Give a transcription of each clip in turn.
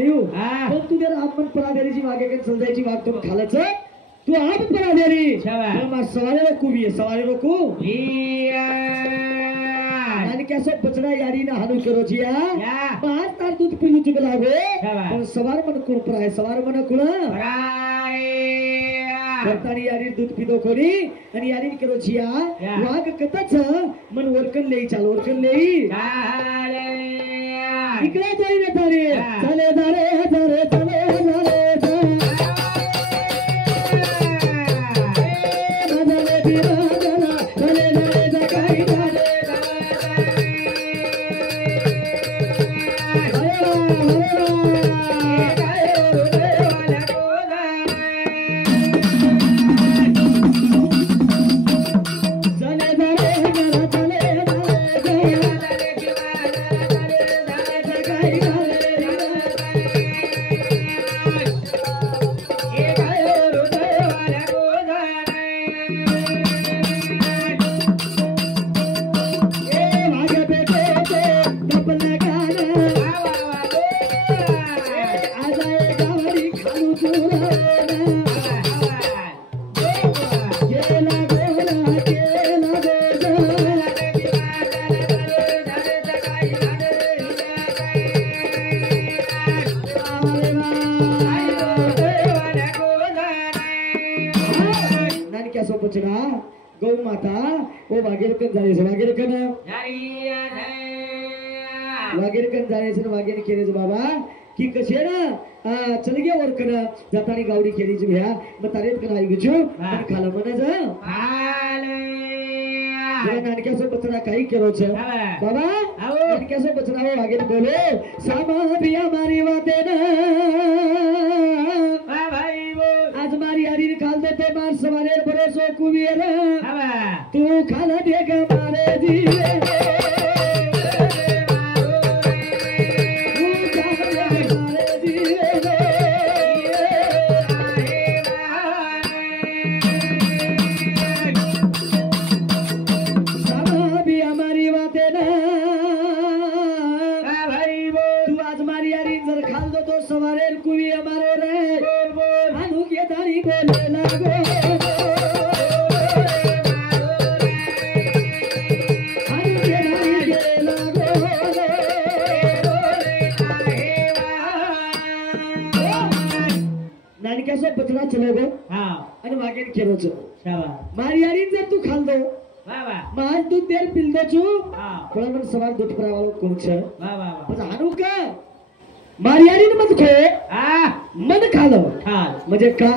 लिहू पण तू जर आपण परादेरीची वागे के चल जायची वाग तुम खालच तू आप परादेरी हम सवारे रो कुबी सवारे रो को आणि कैसे बचड़ा यारी ना हानु करो जिया बाहर तार दूध पिलू चुक लागे पण सवार मन कोण पराय सवार मन कोण पराय करतानी यारी दूध पिदो कोणी आणि यारी करो जिया वाग कतच मन वरकन लेई चाल वरकन लेई इकडे जाई रे तारे चले दारे दारे चले दारे गौ माता ओ वागेरकन जायचं वागेरकन जायचं वागेर केलेच बाबा की कसे ना चल गे वरकन जातानी गावडी केलीच भ्या मग तारेत कन आई गुजो आणि खाला मनज नानक्यासो बचडा काही केलोच बाबा नानक्यासो बचडा वागेर बोले सामा प्रिया मारी वाते ना आज मारी हरी खाल देते मार सवारे भरोसो कुबियर तू खाला दे ग मारे जीवे बचड़ा चले गो आणि वागे केरोच मारी यारी जर तू खाल दो मार दूध तेल पिल दो छु कोण मन सवार दूध परावालो कोण छ पण हानु का मारी यारी मत खो मन खालो म्हणजे का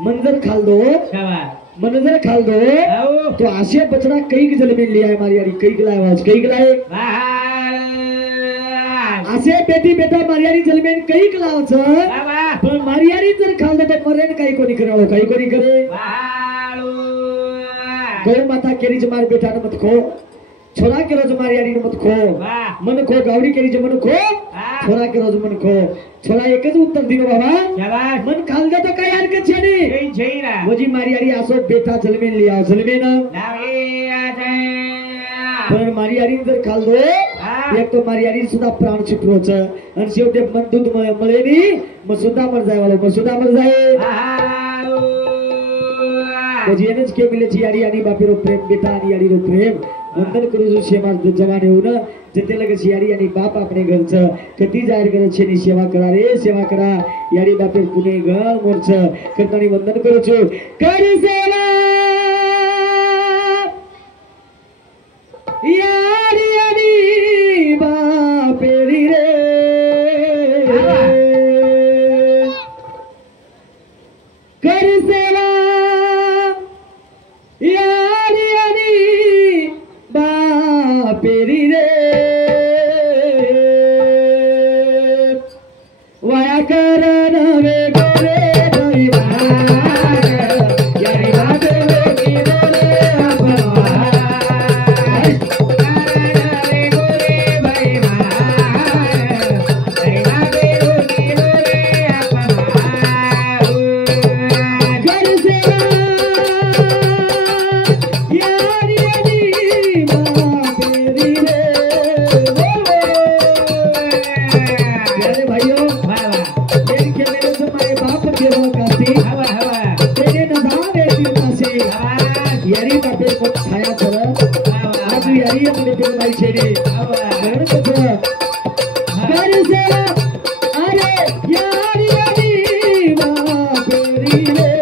मन जर खाल दो मन जर खाल दो तो आशे बचड़ा कई जलमे लिया है मारी यारी कई गलाय आवाज कई गलाय असे बेटी बेटा मारियारी जलमेन कई कलावच पण मारियारी जर खाल दे तो मरेन काही कोणी करावं काही कोणी करे गौ माता केरीज मार बेटा न मत खो छोरा के रोज मारियारी न मत खो मन खो गावडी केरीज मन खो छोरा के रोज मन खो छोरा एकच उत्तर दिनो बाबा मन खाल दे तो काही हरकत छेनी काही छैना वजी मारियारी आसो बेटा जलमेन लिया जलमेन पण मारियारी जर खाल दो एक तो मारियारी सुद्धा प्राण चित्रोच आणि शेवटी मन दूध मळेनी मग सुद्धा मर जाय वाला मग सुद्धा मर जाय जेनेच के मिलेची यारी आणि बापीरो प्रेम बेटा आणि यारी रो प्रेम वंदन करू जो सेवा जवान होऊन जते लगेच यारी आणि बाप आपणे घरचं कधी जाहीर करत छेनी सेवा करा रे सेवा करा यारी बापीर पुणे घर मोरच करतानी वंदन करू छो कर सेवा यारी आणि बापेरी रे कर सेवा यारी आणि बापेरी रे वाया कर नवे गोरे यारी बापेरी म्हणून कसं कर सेवा अरे यारी यारी बापेरी रे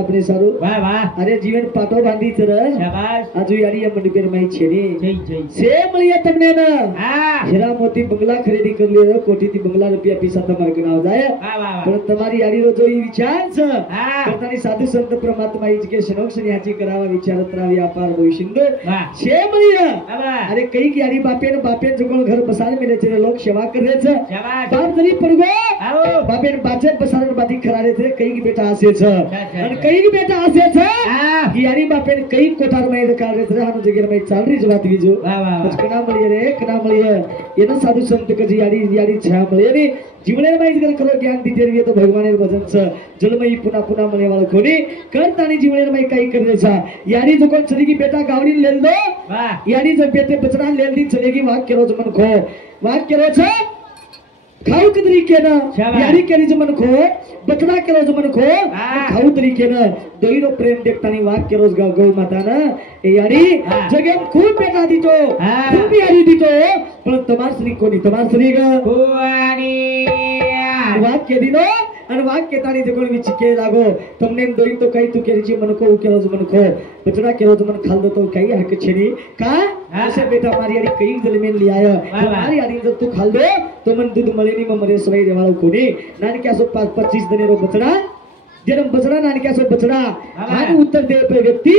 अपने सारू वाह वाह अरे जीवन पाटो बांधी चरस शाबाश आजू यारी ये मंडी में छेड़ी जय जय सेम लिया तुमने ना हां हीरा मोती बंगला खरीदी कर लियो कोटी थी बंगला रुपया पीसा તમાર કે ના જાય વાહ વાહ પણ તમારી यारी रो जो ई विचार छ हां પોતાની સાધુ સંત પરમાત્મા ઈ કે શનોક્ષની હાજી કરાવા વિચાર ત્રાવી અપાર ભવિષ્ય વાહ સેમ लिया अरे कई की यारी बापे ने जगोळ घर बसाल मिले छे लोग सेवा करे छे शाबाश बाप जरी पड़गो आओ बापे ने बाचे बसाल बाती खरारे छे कई की बेटा आसे छ अनि कई बेटा आसे छ कि यारी बापेन कई कोठार मै कार्य छ हानु जगेर मै चालरी जवात बिजो कना मलिए येन साधु संत क यारी छ मलिए नि जीवनेर मै जगर करो ज्ञान दितेर ये तो भगवानेर भजन छ जलमै पुना पुना मले वाला खोनी करतानी जीवनेर मै कई करे छ यारी जो कोन चली की बेटा गावडी लेल दो यारी जो बेटे बचना लेल दी चलेगी वाक्य रोज मन खो वाक्य रोज खाऊ के तरीके ना यारी के मन खो बचना के रोज मन खो खाऊ तरीके ना दोइरो प्रेम देखतानी वाक्य रोज गौ माता ना ए यारी जगे खूब बेटा दीतो खूब यारी दीतो पण तमार श्री कोनी तमार श्री ग कोनी वाक्य दिनो અને વાક્ય તારી જે કોઈ વિચકે લાગો તમને દોઈ તો કઈ તું કેરી मन को के रोज मन खो बचना के रोज मन खाल दो तो कई हक छेनी का ऐसे बेटा मारी यारी कई जलमेन ले आया मारी यारी जब तू खाल दो तो मन दूध मलेनी में मरे सवाई देवालो कोनी नान क्या सो 25 दिन रो बचना जन्म बचना नान क्या सो बचना हान उत्तर दे पे व्यक्ति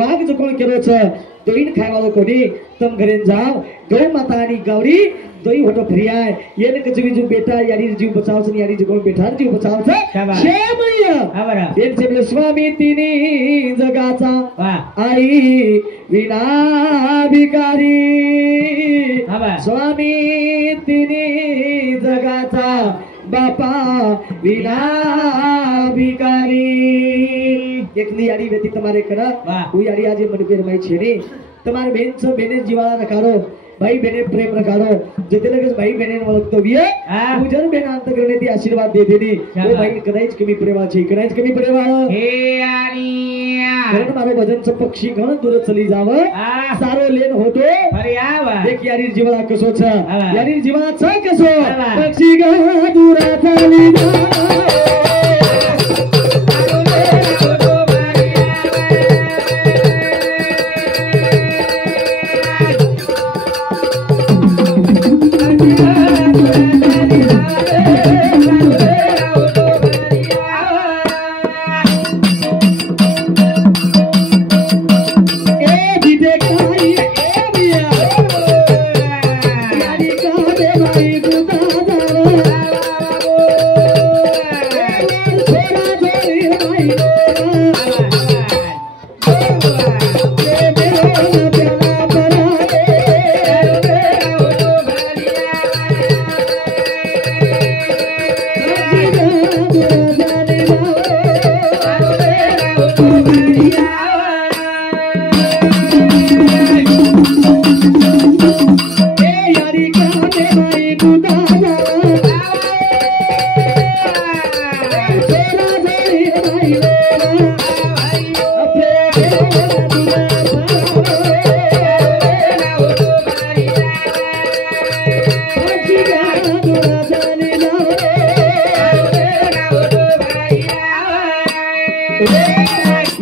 वाग जो कोण केरो छ दोइन खाय वालो कोनी तम घरे जाओ गौ माता आणि गावडी दोई होटो फ्रियाय येने कजवी जो बेटा यारी जीव बचाव छ यारी जो कोण बेटा जीव बचाव छ शेमय आवरा एक जेबले स्वामी तिनी जगाचा आई विना भिकारी स्वामी तिनी जगाचा बापा विना भिकारी एकली यारी व्यक्ति तुम्हारे करा वो यारी आज मन पे रमाई छेनी तुम्हारे बहन छ बहने जीवाला रखारो भाई बहने प्रेम रखारो जिते लगे भाई बहने ओळखतो बिये पूजन बहन अंत करणे ती आशीर्वाद दे देनी ओ भाई कदाच कमी प्रेमा छे कदाच कमी प्रेमा हे यारी कारण मारो भजन छ पक्षी घण दूर चली जाव सारो लेन होतो अरे आवा देख यारी जीवाला कसो छ यारी जीवाला छ कसो पक्षी घण दूर चली जाव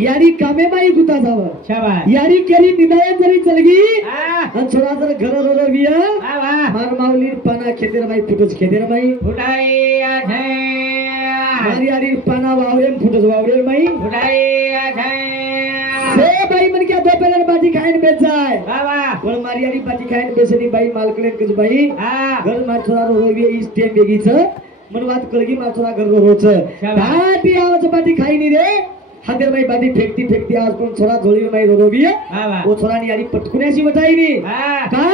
यारी कामे बाई गुता जाव यारी केली निदाय जरी चलगी आणि छोरा जर घर रोविया मार मावली पाना खेतेर बाई फुटच खेतेर बाई फुटाई आहे मारी यारी पाना वावरेन फुटच वावरेर बाई फुटाई आहे से बाई मन क्या दोपहर बाटी खाइन बेच जाय पण मारी यारी बाटी खाइन बेसनी बाई मालकले कज बाई घर मार छोरा रोविया इस टेम बेगीच मन बात कलगी मार छोरा घर रोच बाटी आवच बाटी खाइनी रे हातेर बाई बाटी फेकती आज पण छोरा झोली बाई रोविया वो छोरानी यारी पटकुण्याची बताईनी का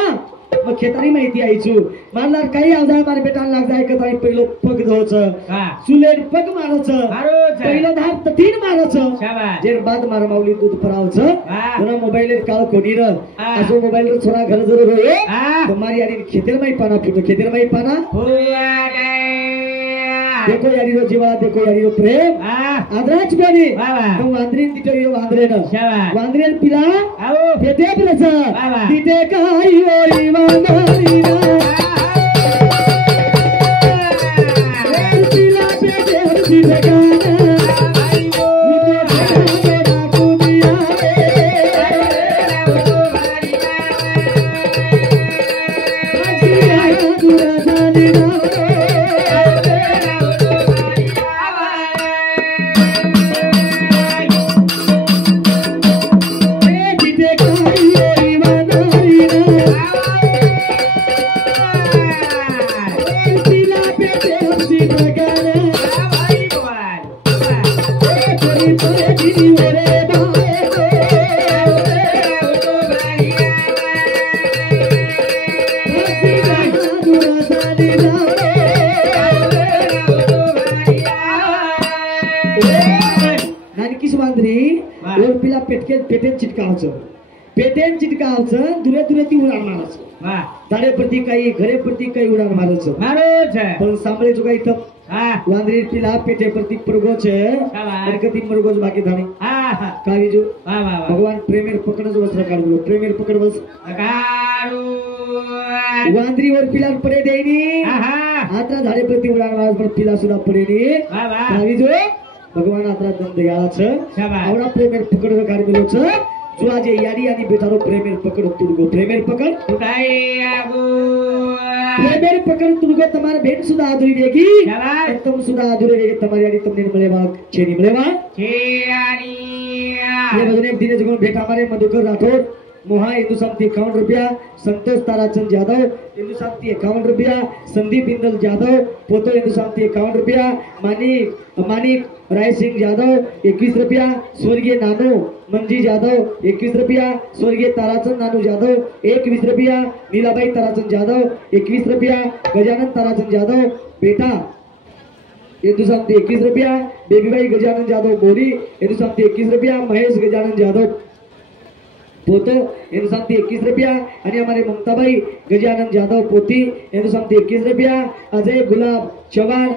मग खेतारी माहिती आईचू मारणार काही आवजाय मारे बेटा लाग जाय का ताई पहिलो पग धोच चुलेर पग मारोच पहिलो धार तीन मारोच जेर बाद मार माऊली दूध परावच पुन्हा मोबाईल काळ कोणी र असो मोबाईल छोरा घर जर रोये तुम्हारी यारी खेतेर माई पाना फुटो खेतेर माई पाना देखो यारी रो जीवा देखो यारी रो प्रेम आदराच कोणी तो वांद्रीन तिथे यो वांद्रेन वांद्रेन पिला फेते प्रच तिथे काही ओई वांद्रीन पिला फेते तिथे गाना पेटेन चिटकावचं दुरे दुरे ती उडान मारायचं झाडे प्रती काही घरे प्रती काही उडान मारायचं पण सांभाळायचं काही इथं वांद्री पिला पेटे प्रती प्रगोच कधी मरगोच बाकी धाणे काही जो भगवान प्रेमेर पकडच वस्त्र काढलो प्रेमेर पकड बस वांद्रीवर पिला पडे देईनी आता झाडे प्रती उडान मारायचं पण पिला सुद्धा पडेनी काही जो भगवान आता दंड याळाचं आवडा प्रेमेर पकड काढलोच जो आज यारी आणि बेटारो प्रेमेर पकड़ तुड़गो प्रेमेर पकड़ प्रेमेर पकड़ तुड़गो तुम्हारे भेंट सुधा अधूरी रहेगी तुम सुधा अधूरे रहेगी तुम्हारी यारी तुमने मिलेवा छेनी मिलेवा ये भजने दिने जगह भेंट हमारे मधुकर राठौर मोहा हिंदुस्तान 51 रुपया संतोष ताराचंद यादव हिंदुस्तान 51 रुपया संदीप इंदल यादव पोतो हिंदुस्तान 51 रुपया मानिक राय सिंह यादव 21 रुपया स्वर्गीय नानू मंजी यादव 21 रुपया स्वर्गीय ताराचंद नानू यादव 21 रुपया नीलाबाई ताराचंद यादव 21 रुपया गजानन ताराचंद यादव बेटा हिंदुस्तान 21 रुपया बेबीबाई गजानन यादव बोरी हिंदुस्तान 21 रुपया महेश गजानन यादव पोतो हिंदुस्तान 21 रुपया आणि हमारे ममताबाई गजानन यादव पोती हिंदुस्तान 21 रुपया अजय गुलाब चौहान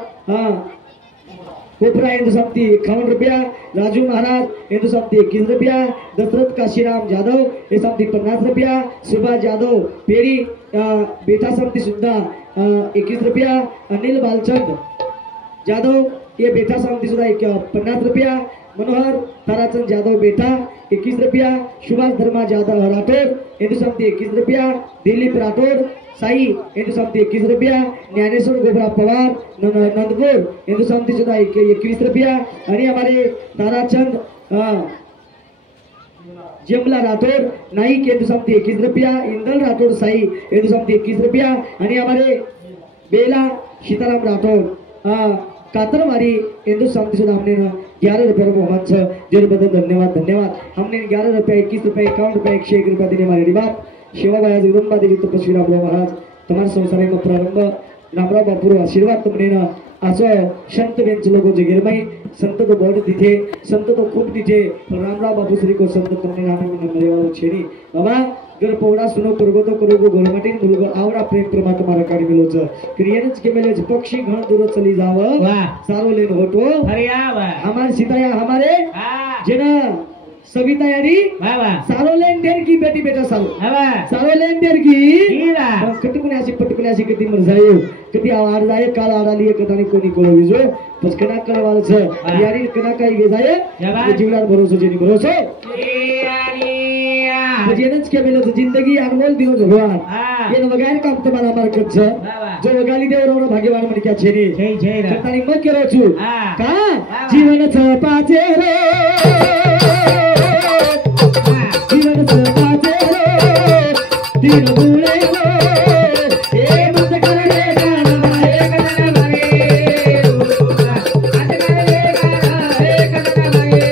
कोपरा हिंदुस्तान 51 रुपया राजू महाराज हिंदुस्तान 21 रुपया दशरथ काशीराम यादव हिंदुस्तान 50 रुपया सुभाष यादव पेरी बेटा समती सुद्धा 21 रुपया अनिल बालचंद यादव ये बेटा समती सुद्धा 50 रुपया मनोहर ताराचंद यादव बेटा 21 रुपया सुभाष धर्मा यादव राठौर हिंदुस्तान 21 रुपया दिलीप राठौर साई हिंदुस्तान 21 रुपया ज्ञानेश्वर गोबरा पवार नंदपुर हिंदुस्तान सुद्धा 21 रुपया आणि हमारे ताराचंद जमला राठौर नाईक हिंदुस्तान 21 रुपया इंदल राठौर साई हिंदुस्तान 21 रुपया आणि हमारे बेला सीताराम राठौर कातरवारी हिंदुस्तान सुद्धा हमने 11 रुपये मोहम्मद सर जेल बदल धन्यवाद हमने 11 रुपये 21 रुपये 51 रुपये 101 रुपये देने हमारे रिबात शिवाबाई जगदंबा देवी तपस्वी रामराव महाराज तुम्हारे संसार में प्रारंभ रामराव बापूर आशीर्वाद तुमने ना असं संत बेंच लोगों जगेरमाई संत तो बहुत तिथे संत तो खूब तिथे रामराव बापू श्री को संत तुमने नाम में मरेवा छेनी बाबा घर पोवडा सुनो करगो तो करोगो गोरमाटीन मुलगो आवडा प्रेम प्रमा तुम्हारा काढी मिलोच क्रियेनच के मेलेज पक्षी घण दूर चली जाव सारो लेन होतो अरे हमारे सीताया हमारे जेना सविता यारी सारो लेन देर की बेटी बेटा सारो लेन देर की कटकुने अशी कधी मर जायो कधी आवाज जाए काल आडाली कदानी कोणी कोलो विजो पस कना करवाल छ यारी कना काही गे जाए जीवनात भरोसा जेनी भरोसा जेनच के मेले जिंदगी अनमोल दिनो भगवान ये वगार काम तुम्हाला मार्केट छ जो वगाली देवरो भाग्यवान म्हण क्या छेनी कतानी मग केरो छु का जीवन छ पाचे रे जीवन छ पाचे रे तीन बुले ए मत कर रे गाना एक गाना लगे आज कर रे गाना एक गाना लगे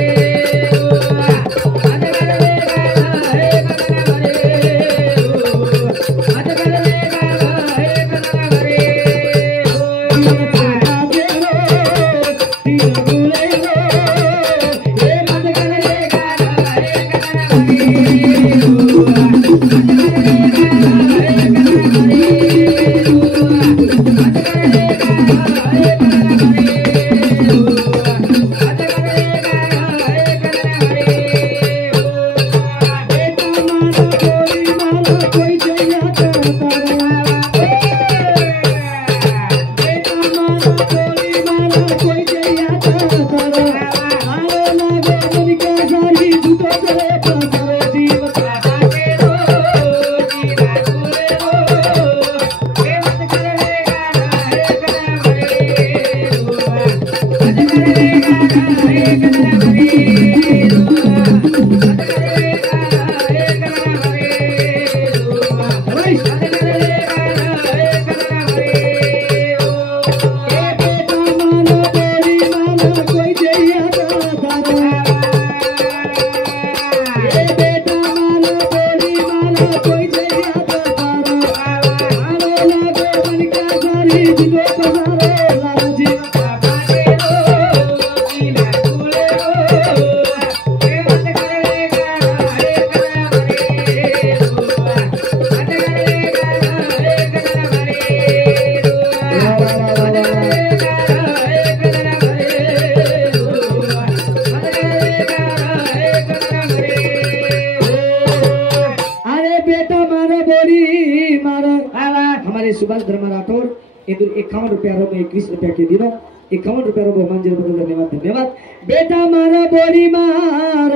₹51 में 21 रुपया के दिनों 51 रुपया बहुमान जी बदल धन्यवाद धन्यवाद बेटा मारा बोरी मार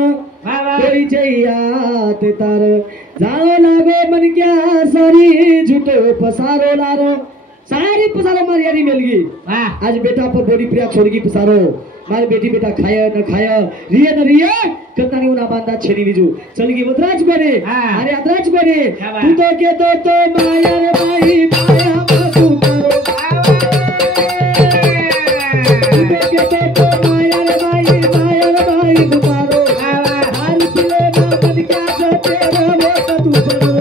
कोई जइयात तार जाओ लागो मन क्या सारी झूठो पसारो लारो सारी पसारो मारी यारी मिल गई आज बेटा पर बोरी प्रिया छोड़गी पसारो मारी बेटी बेटा खाया न खाया रिया न रिया कतानी उना बांधा छेनी बीजू चलगी मद्राज बने अरे अद्राज बने तू तो के तो माया रे भाई माया बासु करो तू तो के तो माया रे भाई बुतारो हाल पिले ना मन क्या करते रहो तो तू करो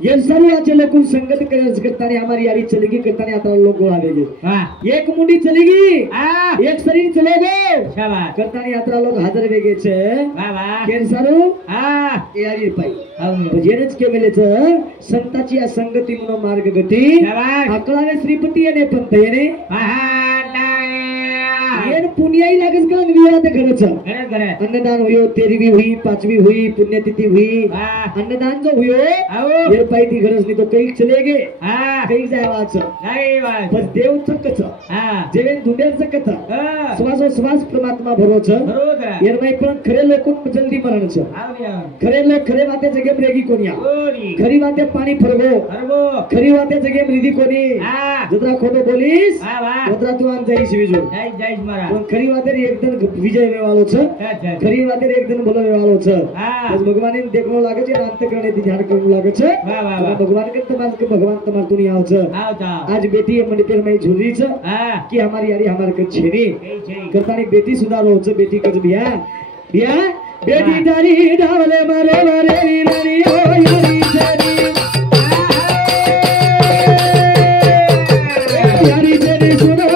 ये सर्वाचे लोग संगत करताने हमारी यारी चलेगी करताने आता लोग गोळा देंगे एक मुंडी चलेगी एक शरीर चलेगे करताने यात्रा लोग हजर वेगे छे केर सारू यारी पाई जेनेच के मेलेच संताची या संगती म्हणून मार्ग गती अकळावे श्रीपती येणे पंत येणे येन पुण्याई लागस का विवाह ते घरच अन्नदान हुयो तेरवी हुई पांचवी हुई पुण्यतिथि हुई अन्नदान जो हुयो ये पाई ती घरच नहीं तो कई चले गए कई जायवाच बस देव चकच जेवेन धुंडेल चकत श्वास परमात्मा भरोच येर माई पण खरे लोक जल्दी मरण छ खरे लोक खरे वाते जगे रेगी कोनिया खरी वाते पाणी फरगो खरी वाते जगे मृदी कोनी जत्रा खोटो बोलीस जत्रा तू आम जाईस विजो पण खरी वाते एकदम विजय वेवालो छ खरी वाते एकदम भलो वेवालो छ बस भगवान ने देखनो लागे छ अंतकरणे दी ध्यान करनो लागे छ भगवान के भगवान तमार दुनिया आव छ आज बेटी मंडी पर में झुरी छ कि हमारी यारी हमार के छेनी करतानी बेटी सुधारो छ बेटी कज बिया बिया बेटी दारी डावले मारे मारे रानी ओ यारी छेनी यारी छेनी सुनो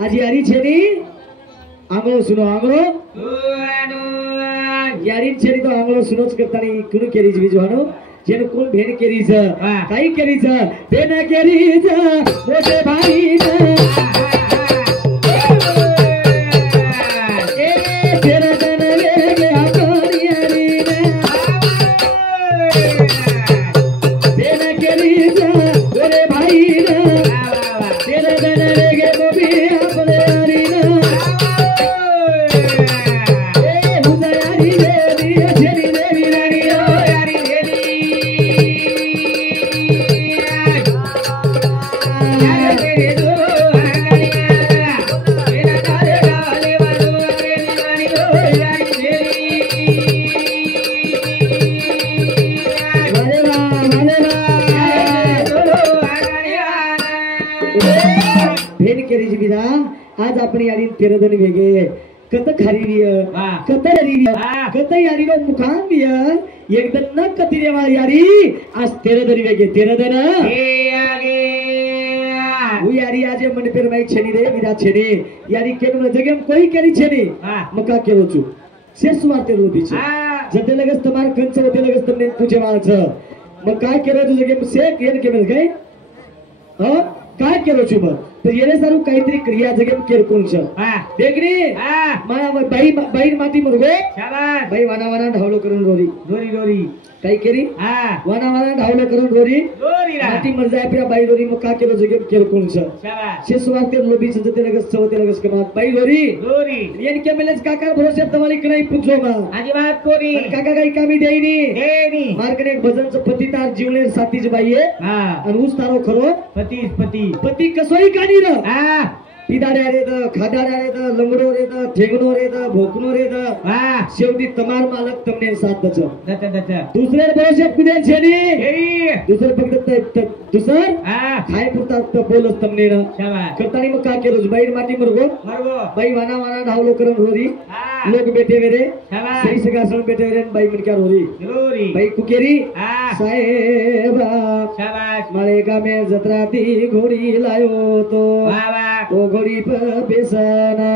आज यारी छेनी आंगलो सुनो आंगलो यारी छेनी तो आंगलो सुनोच करतानी कुनु केरीज बिजवानो जेन कोण भेन केरीज काही केरीज भेन केरीज मोठे भाई ए तेरा जन ले गया कोरियारी आज आपण यारी तेरदन वेगे कत खारीरिय कत रिरिय कत यारी नो मुखान बिय एकदम न कतिरे वा यारी आज तेरदन वेगे तेरदन ए आगे वो यारी आज मन पेर माई छेनी रे विदा छेनी यारी केम न जगेम कोई केरी छेनी मका केलो छु शेष वार्ते रोदी छ जते लगस तमार कंच होते लगस तमने तुझे वाल छ मग काय केलो तू जगेम शेक येन केमेल काय ह काय केलो छु मग तर येणे सारू काहीतरी क्रिया जगेम केरकुन छ देखनी माया बाई बाई माती मुरगो शाबाश बाई वाना वाना ढावलो करून रोरी रोरी रोरी काय केरी वाना वाना ढावलो करून रोरी रोरी माती मर जाय फिर बाई रोरी मग का केलो जगेम केरकुन छ शाबाश शेष वाक्य लोबी जते लगस चवते लगस कमा बाई रोरी रोरी येन के मेलेच काका भरोसे तमाली कनाई पूछो बा आजी बात कोरी काका काही कामी देईनी देईनी मार्कने एक भजनच पतितार जीवले साथीच बाईये आणि ऊस तारो खरो पतीच पती पती कसोई कानी र पिदाड्या रे द खादाड्या रे द लंगडो रे द ठेगनो रे द भोकनो रे द शेवटी तमार मालक तमने साथ दच दच दच दुसरे भरोसे कुदे छेनी दुसरे फक्त दुसर खाय पुरता त बोलस तमने न शाबाश करतानी मग का केलो बाई माटी मरगो मरगो बाई वाना वाना ढावलो करन रोरी लोग बेटे वेरे शाबाश सही सगासन बेटे वेरे बाई मन क्या रोरी रोरी बाई कुकेरी साहेबा शाबाश माळेगा में जत्रा ती घोडी लायो तो वाह ओ घोडी पर बेसना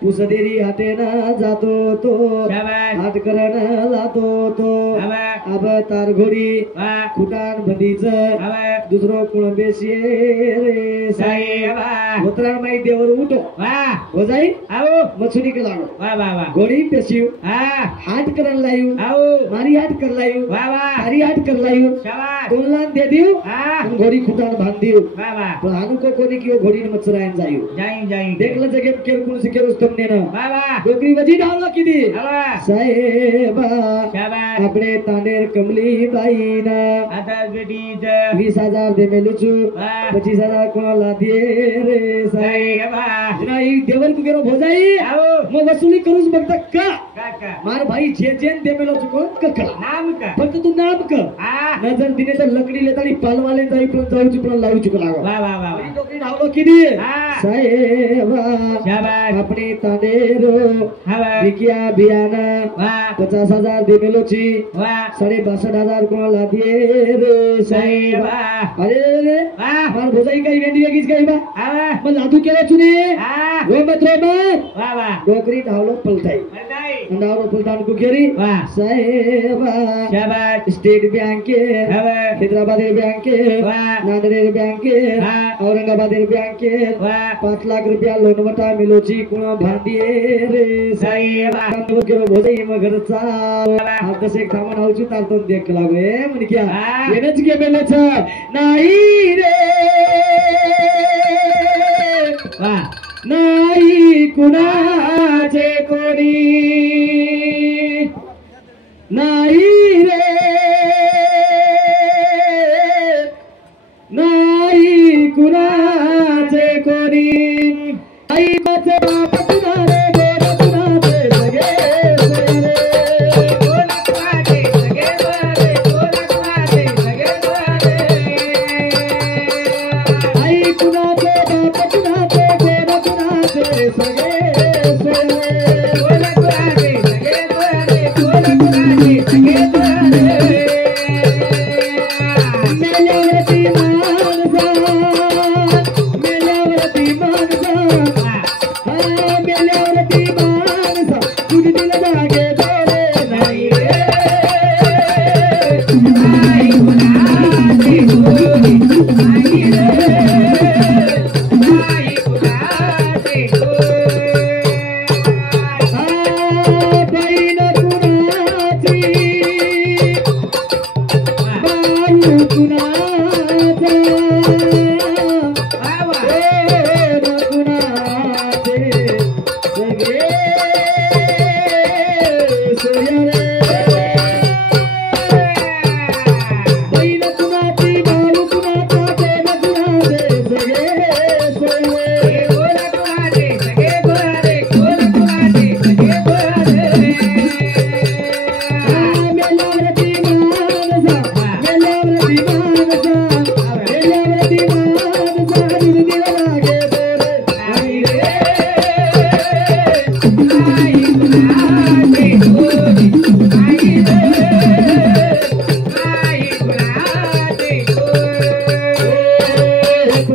पुसदेरी हाटे ना जातो तो हाट करण लातो तो अब तार घोडी खुटान बंदीच दुसरो कोण बेसिये रे साहेबा होतरान माई देवर उठो हो जाई आओ मछुरी के लागो वाह वाह वाह घोडी बेसियो हाट करण लायो आओ मारी हाट कर लायो वाह वाह तारी हाट कर लायो शाबाश 2 लाख दे दियो घोडी खुटान बांध दियो वाह वाह पण हानु को कोनी कियो घोडी न मचरायन जायो जाई जाई देखला जगे केरकुन से केरोस तमने न वाह वाह डोकरी वजी डावला किदी साहेबा शाबाश आपणे तानेर कमली बाई ना आता बेटीज 20000 दे मेलुचू 25000 कोणा ला दे रे साहेबा नाही देवर तू केरो भोजाई मग वसुली करूस बघता का मार भाई जे जेन दे मेलो चुको ककला नाम का फक्त तू नाम का नजर दिने तर लकडी लेतानी पालवाले जाई पण जाऊ चुको लावू चुको लागो वाह वाह वाह डोकरी डावलो किदी साहेबा शाबाश अपने तानेरो हवा विकिया बियाना 50000 दे मेलो छी 62,500 कोणा ला दे रे साहेबा अरे मार भोजाई काही वेंडी वेगीच काही बा मग लादू केला चुने रो मत वाह वाह डोकरी ढावलो पलताई ढावलो पलतान को केरी साहेबा शाबाश स्टेट बैंक के हैदराबाद बैंक के नांदेड़ बैंक के औरंगाबाद बैंक के 5 लाख रुपया लोन वटा मिलोची कोण भांदिये रे साहेबा काम केरो भोजाई मगर चा हात से खामन आउचू तारतो देख लागो ए म्हण क्या येनच के मेले छ नाही रे वाह नाही कुणाचे कोणी नाही रे नाही कुणाचे कोणी ऐकते बाप कुणारे गोड कुणाचे सगळे सोयरे गोड कुणाचे सगळे सोयरे गोड कुणाचे सगळे सोयरे आई कुणाचे बाप कुणाचे गोड कुणाचे सगळे सोयरे गोड कुणाचे सगळे सोयरे गोड कुणाचे सगळे सोयरे मेल्यावरती माणसा मेल्यावरती माणसा मेल्यावरती माणसा तुझी दिल जागे दोरे नाही रे आई कुणाचे गोडी नाही रे आई कुणाचे गोडी बहीण कुणाची बाळू कुणाचा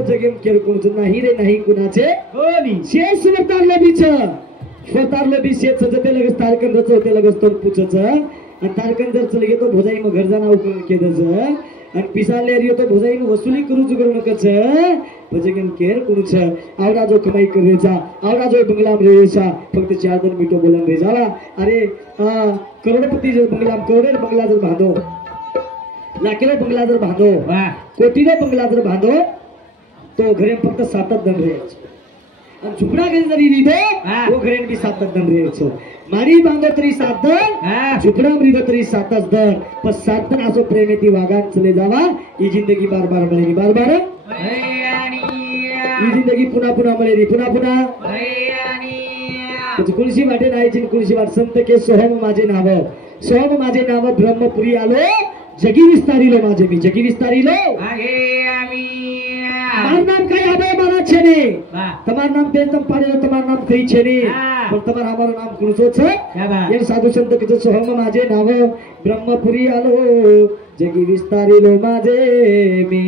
जगेम केर कोणच नाही रे नाही कुणाचे कोणी शे स्वतारले बीच स्वतारले बी शे जते लगेच तारकन रचवते लगेच तो पुचच आणि तारकन जर चल गेतो भोजाई मग घर जाना उकळ केदच आणि पिसाले रियो तो भोजाई वसुली करू जुगरू नकच भजगन केर कोणच आवडा जो कमाई करेचा आवडा जो बंगला रेचा फक्त 4 दिन मिटो बोलन रे जाला अरे करोडपती जो बंगला करोडे बंगला जर बांधो लाखीला बंगला जर बांधो कोटीला बंगला जर बांधो तो घरे फक्त 7 दिन रेच आणि झुपडा घरी जरी लिहितो तो घरे बी 7 दिन रेच मारी बांधो तरी 7 दिन झुपडा मरीदो तरी 7 दिन पण 7 दिन असो प्रेमेती वागान चले जावा ही जिंदगी बार बार मिळेली बार बार ही जिंदगी पुन्हा पुन्हा मिळेली पुन्हा पुन्हा कुलशी वाटे नाही कुलशी वाट संत के सोहम माझे नाव ब्रह्मपुरी आलो जगी विस्तारिलो माझे मी जगी विस्तारिलो તમારું નામ કઈ આવે મારા છે ને તમારું નામ તે તમ પાડે તમારું નામ કઈ છે ને પણ તમારું અમારું નામ કોણસો છે એ સાધુ સંત કે સોહમ માજે નાવ બ્રહ્મપુરી આલો જગી વિસ્તારીલો માજે મે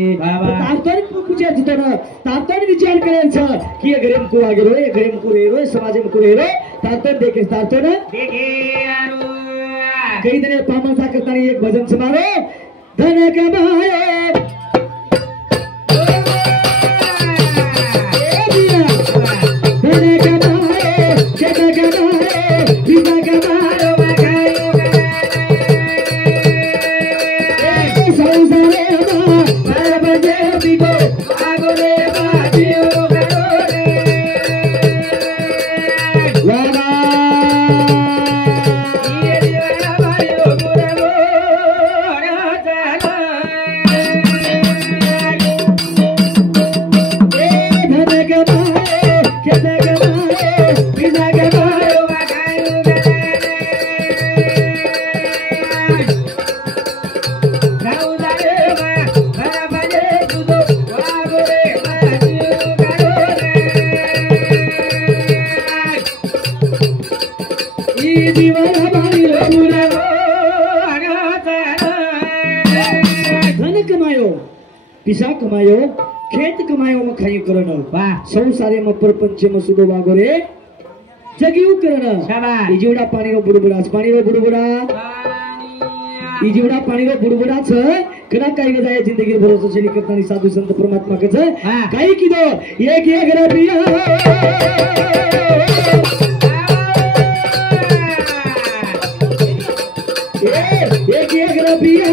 તારતોડ પૂછે છે ને તારતોડ વિચાર કરે છે કે એ ઘરેમ કો આગેરો એ ઘરેમ કો રેરો એ સમાજેમ કો રેરો તારતોડ દેખે તારતોડ દેખે આરો કઈ દિને પામણ સા કરતા એક ભજન સમારો ધન કમાયો पिसा कमायो खेत कमायो में खाई करण संसारे में परपंच में सुदो वागोरे जगियो करण इजीवडा पानी रो बुडबुडा इजीवडा पानी रो बुडबुडा छ कना काही न जाय जिंदगी भरोसा शेली करतानी साधू संत परमात्मा कच काही किदो एक रबिया एक रबिया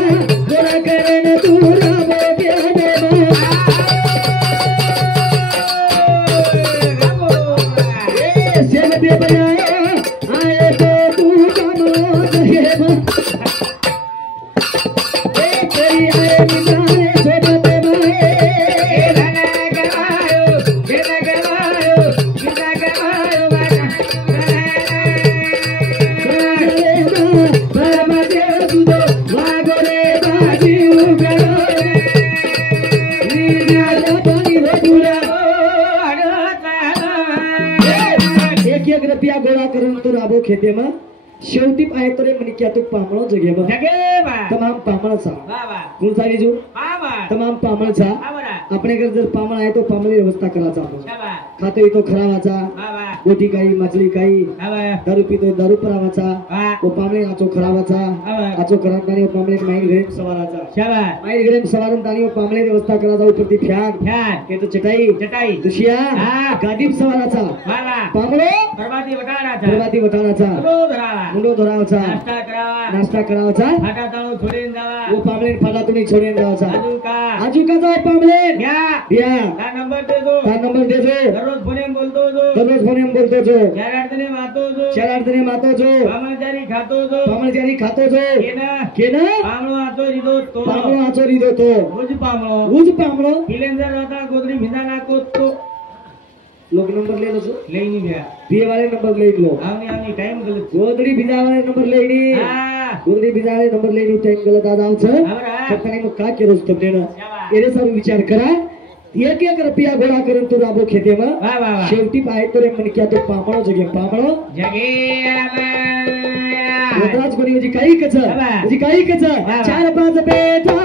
गोरा करण तूरा खेते में शेवटी पाय तोरे मनी क्या तू पामणो जगे में तमाम पामणचा कोण सांगिजू तमाम पामणचा अपने घर जर पामण आहे तो पामणी व्यवस्था करायचा आपण खातो तो खरावाचा गोटी काही मछली काही दारू पितो दारू परावाचा तो पामणी आचो खरावाचा आचो खरातानी पामणी माईल घरे सवाराचा माईल घरे सवारून तानी पामणी व्यवस्था करायचा उपरती फॅन हे तो चटाई दुशिया गादीप सवाराचा पामणो बरबादी वटाराचा मुंडो धरावाचा नाश्ता करावाचा फाटा ताळो छोडेन जावा वो पामलेन फाटा तुम्ही छोडेन जावाचा आजूका जाय पामलेन या का नंबर देजो दररोज फोनेम बोलतो जो चार आठने मातो जो पामळजारी खातो जो केना पामळो आचो रिदो तो उज पामळो किलेंजर राता गोदरी भिंदा नाको तो लोग नंबर ले लो ले नहीं गया बीए वाले नंबर ले लो आनी टाइम गलत गोदड़ी बिजा वाले नंबर ले नी गोदड़ी बिजा वाले नंबर ले नी टाइम गलत आदाव छ कतने में का के रोज तुमने ना एरे सब विचार करा एक रुपया गोळा करून तो राबो खेते में शेवटी पाय तोरे मन क्या तो पामणो जगे मद्राज कोणी जी काही कच 4-5 पेटा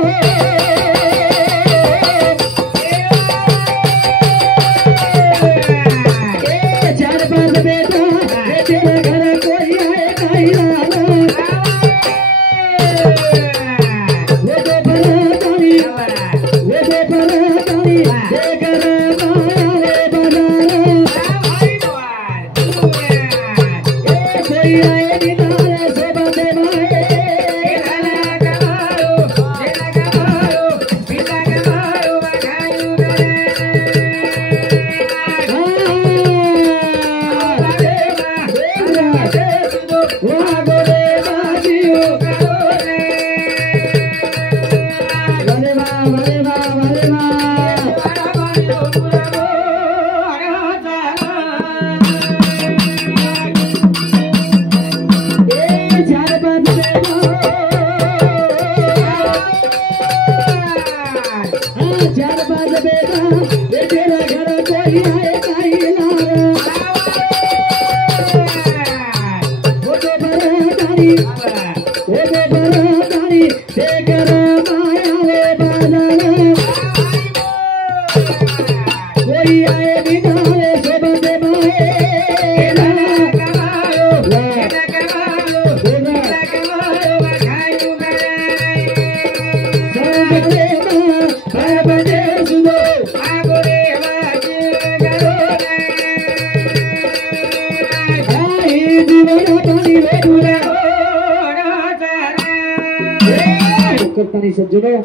हरी आए बिनारे सोबते माए करतानी सज्जनों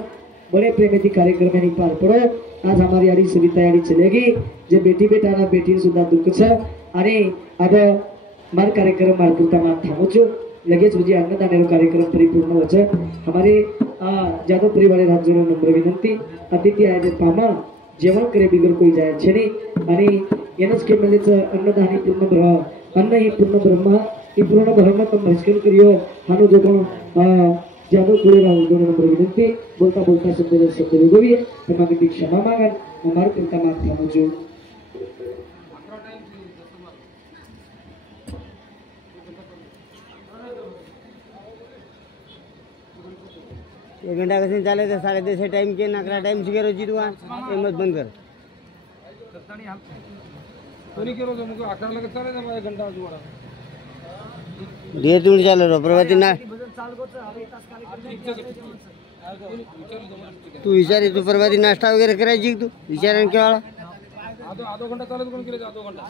बड़े प्रेमी कार्यक्रम में पार पड़ो आज हमारी आड़ी सभी तैयारी चलेगी जे बेटी बेटा बेटी सुद्धा दुःख छ आणि अब मार कार्यक्रम मारपुरता मार थांबू छु लगेच म्हणजे अन्नदान कार्यक्रम परिपूर्ण होच हमारे जादव परिवार राज्यનો नम्र विनंती अतिथि आयोजक पामा जेवण करे बिगर कोई जाय छे नहीं आणि एनस के मेलेच अन्नदान पूर्ण ब्रह्म अन्न ही पूर्ण ब्रह्म ही पूर्ण ब्रह्म तो मस्कर करियो हानो जो कोण जादव पुढे राहून दोन नंबर विनंती बोलता बोलता शब्द बोलूया तर मागे ती क्षमा मागन हमार करता माग थांबू 1 घंटा कसे चाले तर 2:30 टाइम के नकरा टाइम सिगे रोजी तू हिम्मत बंद कर कोणी केलो तो मुको 11 लगे चाले ना 1 घंटा जुवारा देर दूर चाले रो प्रभाती ना तू विचार तू प्रभाती नाश्ता वगैरे करायची तू विचारन केवाळा आधो घंटा चालत कोण केले आधो घंटा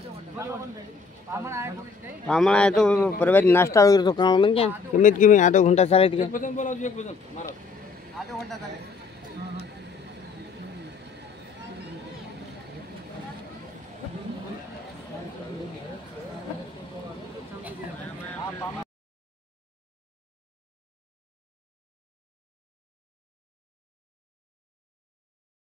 कामळा आहे तो प्रभाती नाश्ता वगैरे तो काम म्हणजे कमीत कमी आधो घंटा चालत के बदन बोलाव एक बदन महाराज आधो घंटा चाले